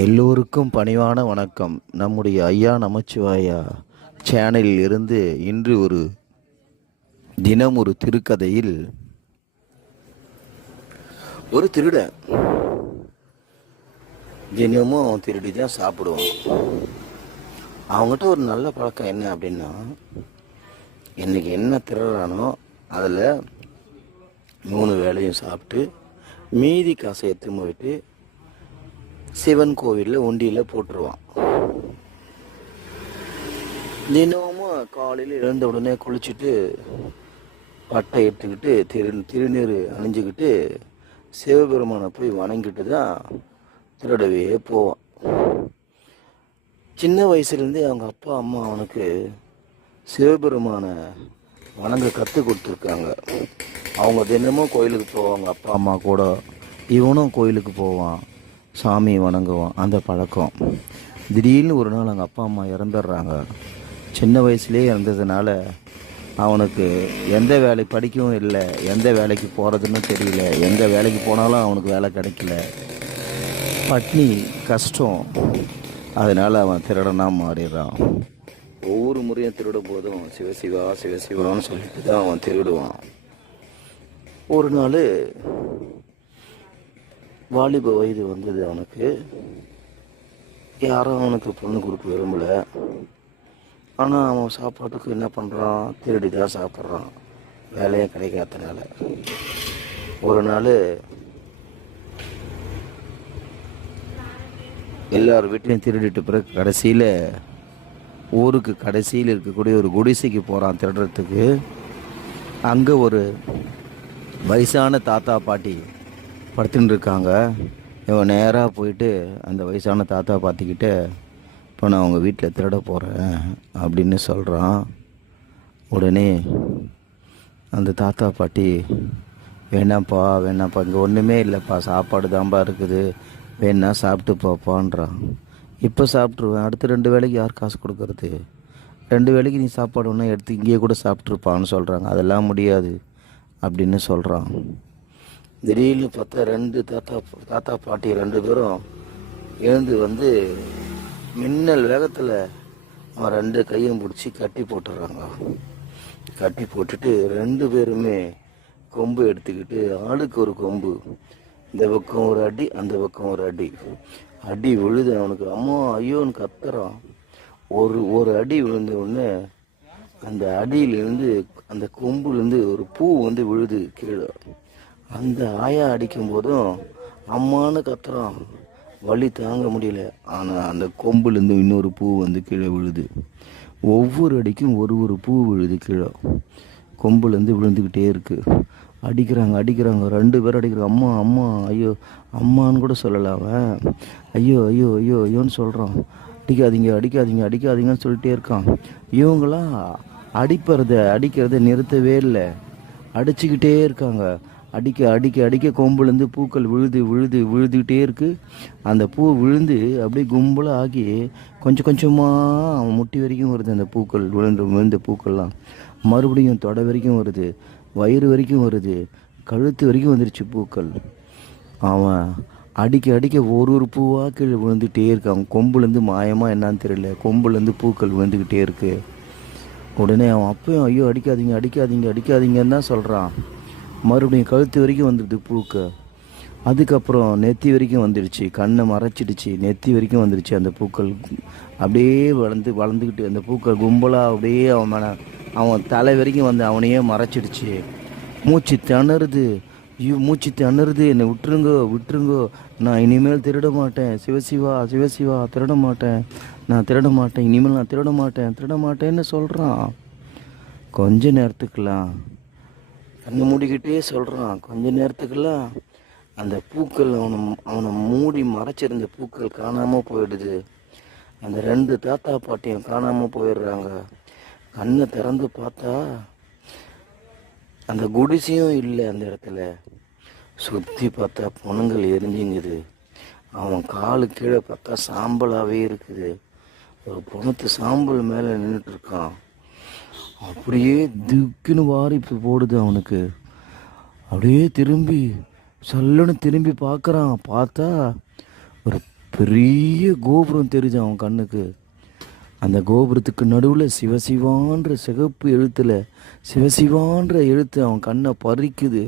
எல்லோருக்கும் பணிவான வணக்கம். நம்முடைய ஐயா நமச்சிவாயா சேனலில் இருந்து இன்று தினம் ஒரு திருக்கதையில் ஒரு திருடன் தினமும் அவன் திருடி தான் சாப்பிடுவான். அவங்ககிட்ட ஒரு நல்ல பழக்கம் என்ன அப்படின்னா, இன்னைக்கு என்ன திருடுறானோ அதில் 3 வேளையும் சாப்பிட்டு மீதி காசை எடுத்து போயிட்டு சிவன் கோவிலில் உண்டியில் போட்டுருவான். தினமும் காலையில் எழுந்த உடனே குளிச்சுட்டு பட்டை எடுத்துக்கிட்டு திருநீர் அணிஞ்சுக்கிட்டு சிவபெருமானை போய் வணங்கிட்டு தான் திருடவே போவான். சின்ன வயசுலேருந்தே அவங்க அப்பா அம்மா அவனுக்கு சிவபெருமானை வணங்க கற்றுக் கொடுத்துருக்காங்க. அவங்க தினமும் கோயிலுக்கு போவாங்க, அப்பா அம்மா கூட. இவனும் கோயிலுக்கு போவான், சாமி வணங்குவான். அந்த பழக்கம் திடீர்னு ஒரு நாள் அவங்க அப்பா அம்மா இறந்துடுறாங்க. சின்ன வயசுலேயே இறந்ததுனால அவனுக்கு எந்த வேலை படிக்கவும் இல்லை, எந்த வேலைக்கு போகிறதுன்னு தெரியல. எந்த வேலைக்கு போனாலும் அவனுக்கு வேலை கிடைக்கல, பட்னி கஷ்டம். அதனால் அவன் திருடனாக மாறிடுறான். ஒவ்வொரு முறையும் திருடும் போதும் சிவசிவா சிவசிவான்னு சொல்லிட்டு தான் அவன் திருடுவான். ஒரு நாள் வாலிப வயது வந்தது அவனுக்கு. யாரும் அவனுக்கு பொண்ணு கொடுக்க விரும்பலை. ஆனால் அவன் சாப்பாட்டுக்கு என்ன பண்ணுறான், திருடி தான் சாப்பிட்றான், வேலையே கிடைக்காதனால. ஒரு நாள் எல்லார் வீட்லையும் திருடிட்டு பிறகு கடைசியில் ஊருக்கு கடைசியில் இருக்கக்கூடிய ஒரு குடிசைக்கு போகிறான் திருடுறதுக்கு. அங்கே ஒரு வயசான தாத்தா பாட்டி படுத்துன்னு இருக்காங்க. இவன் நேராக போயிட்டு அந்த வயசான தாத்தா பாட்டிக்கிட்ட, இப்போ நான் அவங்க வீட்டில் திருட போகிறேன் அப்படின்னு சொல்கிறான். உடனே அந்த தாத்தா பாட்டி, வேணாம்ப்பா இங்கே ஒன்றுமே இல்லைப்பா, சாப்பாடு தான்ப்பா இருக்குது, வேணா சாப்பிட்டு போப்பான்றான். இப்போ சாப்பிட்ருவேன், அடுத்த 2 வேளைக்கு யார் காசு கொடுக்கறது? 2 வேளைக்கு நீ சாப்பாடு ஒன்றா எடுத்து இங்கேயே கூட சாப்பிட்ருப்பான்னு சொல்கிறாங்க. அதெல்லாம் முடியாது அப்படின்னு சொல்கிறான். திடீர்னு பார்த்தா 2 தாத்தா பாட்டி 2 பேரும் எழுந்து வந்து மின்னல் வேகத்தில் அவன் 2 கையும் பிடிச்சி கட்டி போட்டுடுறாங்க. கட்டி போட்டுட்டு 2 பேருமே கொம்பு எடுத்துக்கிட்டு ஆளுக்கு ஒரு கொம்பு, இந்த பக்கம் ஒரு அடி, அந்த பக்கம் ஒரு அடி. அடி விழுது அவனுக்கு. அம்மா ஐயோன்னு கத்துறான். ஒரு அடி விழுந்த உடனே அந்த அடியிலேருந்து, அந்த கொம்புலேருந்து ஒரு பூ வந்து விழுது கீழே. அந்த ஆயா அடிக்கும் போதும் அம்மானு கத்துறான், வலி தாங்க முடியல. ஆனால் அந்த கொம்புலேருந்து இன்னொரு பூ வந்து கீழே விழுது. ஒவ்வொரு அடிக்கும் ஒரு பூ விழுது கீழே. கொம்புலேருந்து விழுந்துக்கிட்டே இருக்குது. அடிக்கிறாங்க 2 பேரும் அடிக்கிறாங்க. அம்மா அம்மா ஐயோ, அம்மான்னு கூட சொல்லலை அவன். ஐயோ ஐயோ ஐயோ ஐயோன்னு சொல்கிறான். அடிக்காதீங்கன்னு சொல்லிட்டே இருக்கான். இவங்களாம் அடிக்கிறத நிறுத்தவே இல்லை, அடிச்சுக்கிட்டே இருக்காங்க. அடிக்க கொம்புலேருந்து பூக்கள் விழுதுகிட்டே இருக்குது. அந்த பூ விழுந்து அப்படியே கும்பலாக ஆகி கொஞ்சம் கொஞ்சமாக அவன் முட்டி வரைக்கும் வருது. அந்த பூக்கள் விழுந்த பூக்கள்லாம் மறுபடியும் தொடை வரைக்கும் வருது, வயிறு வரைக்கும் வருது, கழுத்து வரைக்கும் வந்துருச்சு பூக்கள். அவன் அடிக்க ஒரு பூவாக கீழே விழுந்துகிட்டே இருக்கான். கொம்புலேருந்து மாயமாக என்னான்னு தெரியல, கொம்புலேருந்து பூக்கள் விழுந்துக்கிட்டே இருக்கு. உடனே அவன் அப்பயும் ஐயோ அடிக்காதீங்கன்னு தான் சொல்கிறான். மறுபடியும் கழுத்து வரைக்கும் வந்துடுது பூக்கு. அதுக்கப்புறம் நெத்தி வரைக்கும் வந்துடுச்சு, கண்ணை மறைச்சிடுச்சு, நெத்தி வரைக்கும் வந்துடுச்சு. அந்த பூக்கள் அப்படியே வளர்ந்துக்கிட்டு அந்த பூக்கள் கும்பலாக அப்படியே அவன் தலை வரைக்கும் வந்து அவனையே மறைச்சிடுச்சு. மூச்சு திணறுது. என்னை விட்டுருங்கோ, நான் இனிமேல் திருட மாட்டேன், சிவசிவா திருட மாட்டேன், இனிமேல் நான் திருட மாட்டேன்னு சொல்கிறான். கொஞ்ச நேரத்துக்கெல்லாம் கண்ணு மூடிக்கிட்டே சொல்கிறான். கொஞ்ச நேரத்துக்கெல்லாம் அந்த பூக்கள் அவனை மூடி மறைச்சிருந்த பூக்கள் காணாமல் போயிடுது. அந்த 2 தாத்தா பாட்டியும் காணாமல் போயிடுறாங்க. கண்ணை திறந்து பார்த்தா அந்த குடிசையும் இல்லை. அந்த இடத்துல சுற்றி பார்த்தா பொண்ணுங்கள் எரிஞ்சுங்குது. அவன் காலு கீழே பார்த்தா சாம்பலாகவே இருக்குது. ஒரு பொணத்து சாம்பல் மேலே நின்றுட்டுருக்கான். அப்படியே திக்குன்னு வாரி போடுது அவனுக்கு. அப்படியே சல்லுன்னு திரும்பி பார்க்குறான். பார்த்தா ஒரு பெரிய கோபுரம் தெரியுது அவன் கண்ணுக்கு. அந்த கோபுரத்துக்கு நடுவில் சிவசிவான்ற சிகப்பு எழுத்தில் சிவசிவான்ற எழுத்து அவன் கண்ணை பறிக்குது.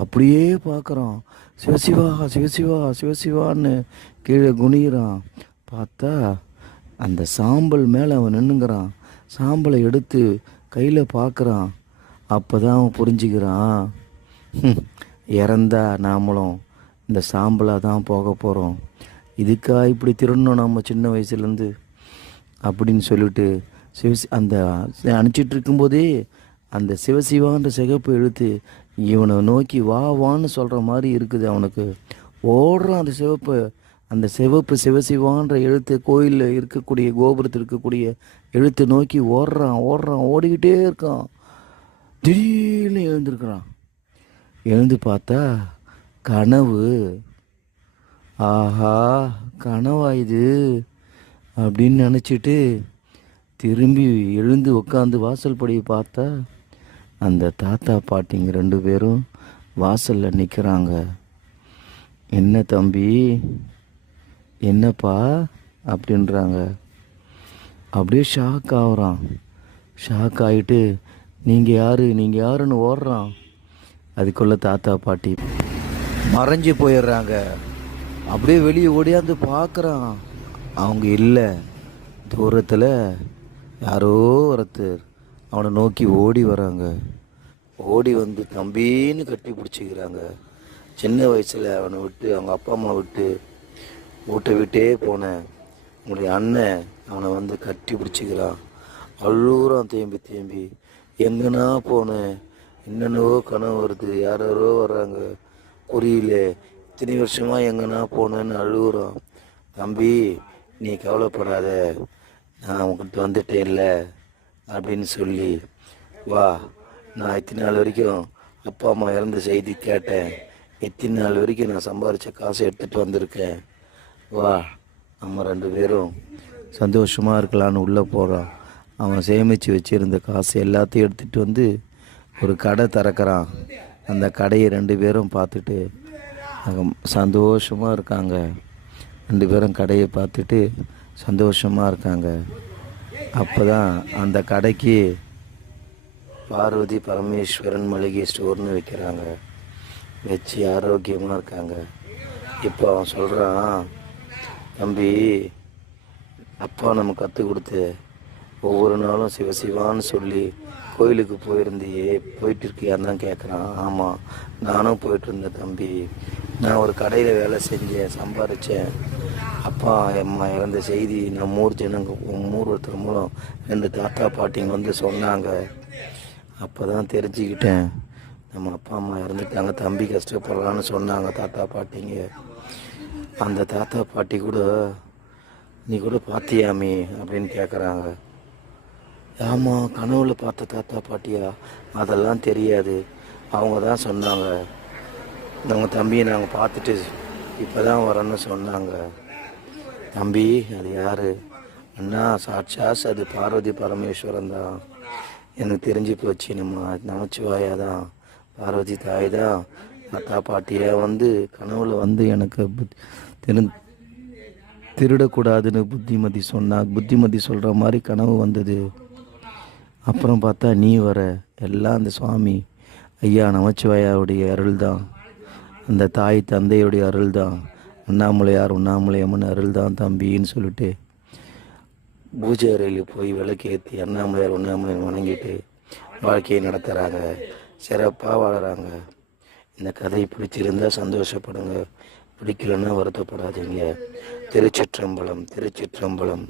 அப்படியே பார்க்குறான். சிவசிவா சிவசிவா சிவசிவான்னு கீழே குனிகிறான். பார்த்தா அந்த சாம்பல் மேலே அவன் நின்றுங்கிறான். சாம்பலை எடுத்து கையில் பார்க்குறான். அப்போ தான் அவன் புரிஞ்சுக்கிறான், இறந்தா நாமளும் இந்த சாம்பலாக தான் போக போகிறோம். இதுக்கா இப்படி திருடணும் நம்ம சின்ன வயசுலேருந்து அப்படின்னு சொல்லிட்டு அந்த அனுப்பிச்சிட்டு இருக்கும்போதே அந்த சிவசிவான்ற சிகப்பு எழுத்து இவனை நோக்கி வா வான்னு சொல்கிற மாதிரி இருக்குது. அவனுக்கு ஓடுறான். அந்த சிவப்பு சிவசிவான்ற எழுத்து கோயிலில் இருக்கக்கூடிய கோபுரத்தில் இருக்கக்கூடிய எழுத்து நோக்கி ஓடுறான். ஓடிக்கிட்டே இருக்கான். திடீர்னு எழுந்திருக்கிறான். எழுந்து பார்த்தா கனவு. ஆஹா, கனவா இது அப்படின்னு நினச்சிட்டு திரும்பி எழுந்து உட்காந்து வாசல் படியை பார்த்தா அந்த தாத்தா பாட்டிங்க 2 பேரும் வாசலில் நிற்கிறாங்க. என்ன தம்பி, என்னப்பா அப்படின்றாங்க. அப்படியே ஷாக் ஆகுறான். ஷாக் ஆகிட்டு நீங்கள் யாருன்னு ஓடுறான். அதுக்குள்ளே தாத்தா பாட்டி மறைஞ்சு போயிடுறாங்க. அப்படியே வெளியே ஓடியாந்து பார்க்குறான். அவங்க இல்லை. தூரத்தில் யாரோ ஒருத்தர் அவனை நோக்கி ஓடி வராங்க. ஓடி வந்து தம்பின்னு கட்டி பிடிச்சிக்கிறாங்க. சின்ன வயசில் அவனை விட்டு அவங்க அப்பா அம்மா விட்டு வீட்டை விட்டே போனேன். உங்களுடைய அண்ணன் அவனை வந்து கட்டி பிடிச்சிக்கிறான். அழுகுறான் தேம்பி. எங்கன்னா போனேன், என்னென்னவோ கனவு வருது, யாரோ வர்றாங்க, புரியல, இத்தனை வருஷமாக எங்கன்னா போனேன்னு அழுகுறான். தம்பி நீ கவலைப்படாத, நான் உங்கள்கிட்ட வந்துட்டேன் இல்லை அப்படின்னு சொல்லி வா. நான் இத்தனை நாள் வரைக்கும் அப்பா அம்மா இறந்த செய்தி கேட்டேன். இத்தனை நாள் வரைக்கும் நான் சம்பாதிச்ச காசை எடுத்துகிட்டு வந்திருக்கேன். வா, நம்ம 2 பேரும் சந்தோஷமாக இருக்கலான்னு உள்ளே போகிறான். அவன் சேமித்து வச்சுருந்த காசு எல்லாத்தையும் எடுத்துகிட்டு வந்து ஒரு கடை திறக்கிறான். அந்த கடையை 2 பேரும் பார்த்துட்டு சந்தோஷமாக இருக்காங்க. 2 பேரும் கடையை பார்த்துட்டு சந்தோஷமாக இருக்காங்க. அப்போ தான் அந்த கடைக்கு பார்வதி பரமேஸ்வரன் மளிகை ஸ்டோர்னு வைக்கிறாங்க. வச்சு ஆரோக்கியமாக இருக்காங்க. இப்போ அவன் சொல்கிறான், தம்பி அப்பா நம்ம கற்றுக் கொடுத்து ஒவ்வொரு நாளும் சிவசிவான்னு சொல்லி கோயிலுக்கு போயிருந்தியே, போயிட்டு இருக்கியான்னு தான் கேட்குறான். ஆமாம், நானும் போயிட்டு இருந்தேன் தம்பி. நான் ஒரு கடையில் வேலை செஞ்சேன், சம்பாதிச்சேன். அப்பா அம்மா இறந்த செய்தி நம்ம ஊர் ஜனங்க ஊர் ஒருத்தர் மூலம் 2 தாத்தா பாட்டிங்க வந்து சொன்னாங்க. அப்போ தான் தெரிஞ்சுக்கிட்டேன், நம்ம அப்பா அம்மா இறந்துட்டாங்க, தம்பி கஷ்டப்படலான்னு சொன்னாங்க தாத்தா பாட்டிங்க. அந்த தாத்தா பாட்டி கூட நீ கூட பார்த்தியாமே அப்படின்னு கேட்குறாங்க. ஆமாம், கனவுல பார்த்த தாத்தா பாட்டியா? அதெல்லாம் தெரியாது, அவங்க தான் சொன்னாங்க. நம்ம தம்பியை நாங்கள் பார்த்துட்டு இப்போ தான் வரேன்னு சொன்னாங்க. தம்பி அது யார்? அண்ணா சாட்சாஸ் அது பார்வதி பரமேஸ்வரன் தான். எனக்கு தெரிஞ்சு போச்சு, நம்ம நமச்சிவாயா தான், பார்வதி தாய் தான் தாத்தா பாட்டியை வந்து கனவுல வந்து எனக்கு திருடக்கூடாதுன்னு புத்திமதி சொல்கிற மாதிரி கனவு வந்தது. அப்புறம் பார்த்தா நீ வர, எல்லாம் அந்த சுவாமி ஐயா நமச்சிவாயாவுடைய அருள் தான், அந்த தாய் தந்தையுடைய அருள் தான், உண்ணாமுலையம்மன் அருள் தான் தம்பின்னு சொல்லிட்டு பூஜை அறையில் போய் விளக்கேற்றி உண்ணாமுலையர் வணங்கிட்டு வாழ்க்கையை நடத்துகிறாங்க. சிறப்பாக வாழறாங்க. இந்த கதை பிடிச்சிருந்தால் சந்தோஷப்படுங்க, பிடிக்கலன்னா வருத்தப்படாதீங்க. திருச்சிற்றம்பலம்.